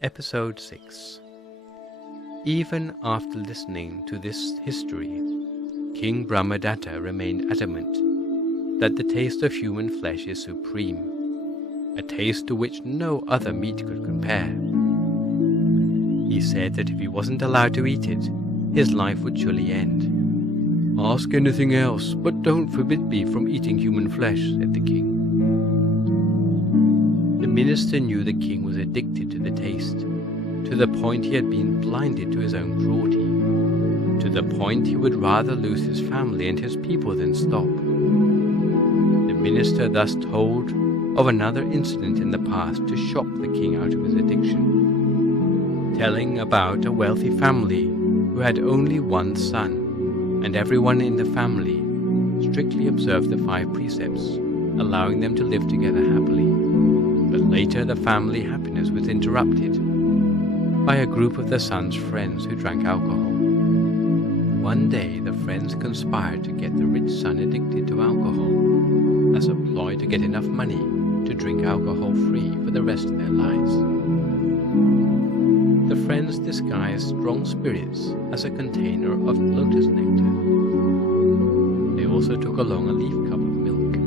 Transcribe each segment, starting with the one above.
Episode 6. Even after listening to this history, King Brahmadatta remained adamant that the taste of human flesh is supreme, a taste to which no other meat could compare. He said that if he wasn't allowed to eat it, his life would surely end. "Ask anything else, but don't forbid me from eating human flesh," said the king. The minister knew the king was addicted to the taste, to the point he had been blinded to his own cruelty, to the point he would rather lose his family and his people than stop. The minister thus told of another incident in the past to shock the king out of his addiction, telling about a wealthy family who had only one son, and everyone in the family strictly observed the 5 precepts, allowing them to live together happily. But later the family happiness was interrupted by a group of the son's friends who drank alcohol. One day the friends conspired to get the rich son addicted to alcohol as a ploy to get enough money to drink alcohol free for the rest of their lives. The friends disguised strong spirits as a container of lotus nectar. They also took along a leaf cup of milk.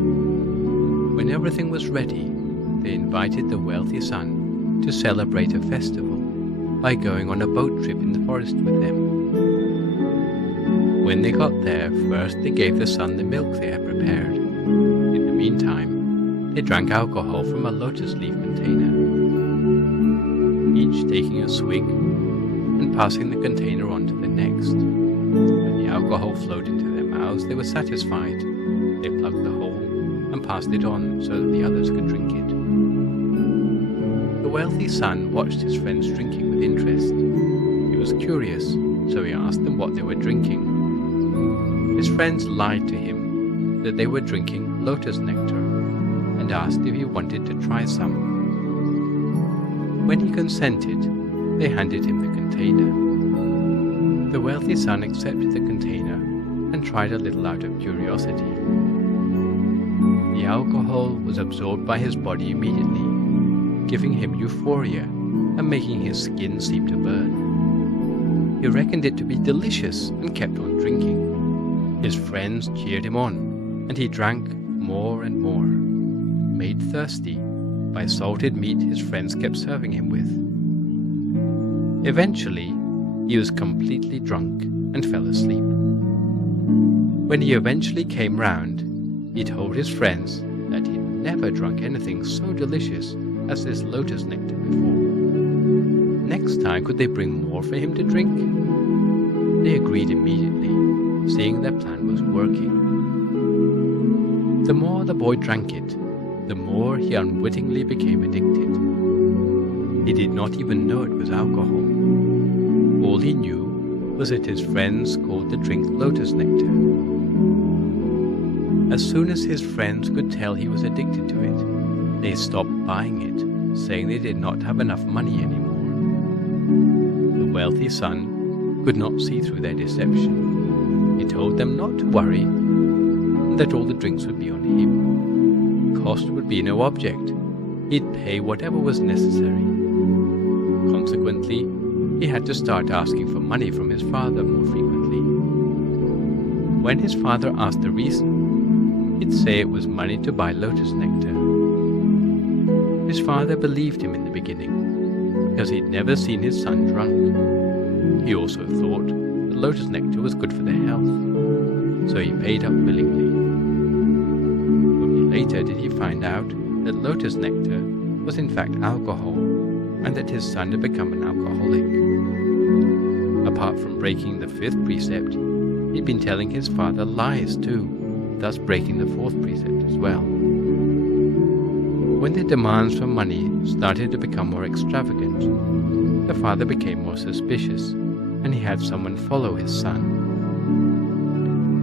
When everything was ready, they invited the wealthy son to celebrate a festival by going on a boat trip in the forest with them. When they got there, first they gave the son the milk they had prepared. In the meantime, they drank alcohol from a lotus leaf container, each taking a swig and passing the container on to the next. When the alcohol flowed into their mouths, they were satisfied. They plugged the hole and passed it on so that the others could drink it. The wealthy son watched his friends drinking with interest. He was curious, so he asked them what they were drinking. His friends lied to him that they were drinking lotus nectar and asked if he wanted to try some. When he consented, they handed him the container. The wealthy son accepted the container and tried a little out of curiosity. The alcohol was absorbed by his body immediately, giving him euphoria and making his skin seem to burn. He reckoned it to be delicious and kept on drinking. His friends cheered him on, and he drank more and more, made thirsty by salted meat his friends kept serving him with. Eventually, he was completely drunk and fell asleep. When he eventually came round, he told his friends that he'd never drunk anything so delicious as this lotus nectar before. Next time, could they bring more for him to drink? They agreed immediately, seeing their plan was working. The more the boy drank it, the more he unwittingly became addicted. He did not even know it was alcohol. All he knew was that his friends called the drink lotus nectar. As soon as his friends could tell he was addicted to it, they stopped buying it, saying they did not have enough money anymore. The wealthy son could not see through their deception. He told them not to worry, and that all the drinks would be on him. Cost would be no object. He'd pay whatever was necessary. Consequently, he had to start asking for money from his father more frequently. When his father asked the reason, he'd say it was money to buy lotus nectar. His father believed him in the beginning, because he'd never seen his son drunk. He also thought that lotus nectar was good for their health, so he paid up willingly. Only later did he find out that lotus nectar was in fact alcohol, and that his son had become an alcoholic. Apart from breaking the 5th precept, he'd been telling his father lies too, thus breaking the 4th precept as well. When the demands for money started to become more extravagant, the father became more suspicious, and he had someone follow his son.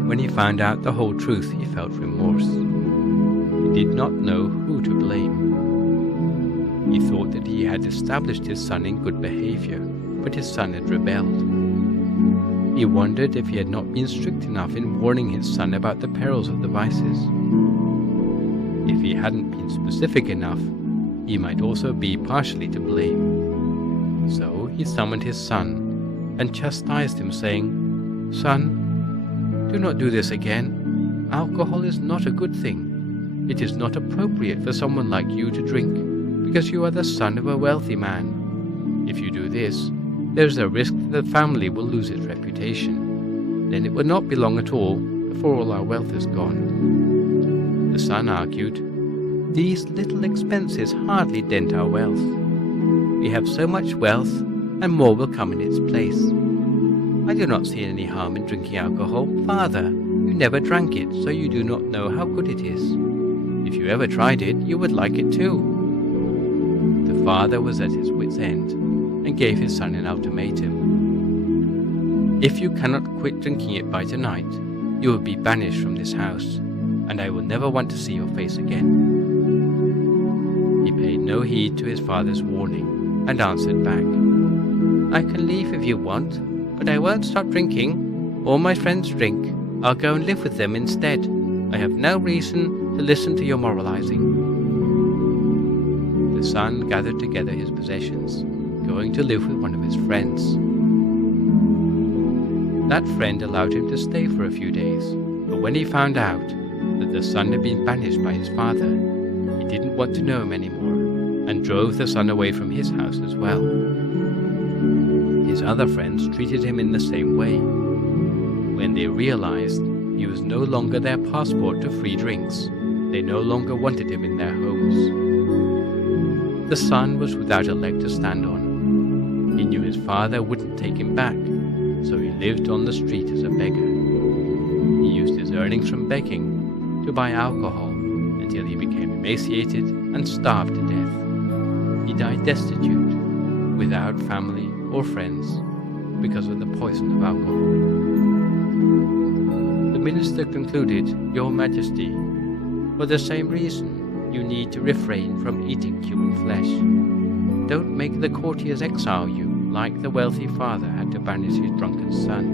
When he found out the whole truth, he felt remorse. He did not know who to blame. He thought that he had established his son in good behavior, but his son had rebelled. He wondered if he had not been strict enough in warning his son about the perils of the vices. If he hadn't been specific enough, he might also be partially to blame. So he summoned his son and chastised him, saying, "Son, do not do this again. Alcohol is not a good thing. It is not appropriate for someone like you to drink, because you are the son of a wealthy man. If you do this, there is a risk that the family will lose its reputation. Then it will not be long at all before all our wealth is gone." The son argued, "These little expenses hardly dent our wealth. We have so much wealth, and more will come in its place. I do not see any harm in drinking alcohol. Father, you never drank it, so you do not know how good it is. If you ever tried it, you would like it too." The father was at his wit's end and gave his son an ultimatum. "If you cannot quit drinking it by tonight, you will be banished from this house, and I will never want to see your face again." He paid no heed to his father's warning and answered back, "I can leave if you want, but I won't stop drinking. All my friends drink. I'll go and live with them instead. I have no reason to listen to your moralizing." The son gathered together his possessions, going to live with one of his friends. That friend allowed him to stay for a few days, but when he found out that the son had been banished by his father, he didn't want to know him anymore, and drove the son away from his house as well. His other friends treated him in the same way. When they realized he was no longer their passport to free drinks, they no longer wanted him in their homes. The son was without a leg to stand on. He knew his father wouldn't take him back, so he lived on the street as a beggar. He used his earnings from begging to buy alcohol until he became emaciated and starved to death. He died destitute, without family or friends, because of the poison of alcohol. The minister concluded, "Your Majesty, for the same reason, you need to refrain from eating human flesh. Don't make the courtiers exile you, like the wealthy father had to banish his drunken son.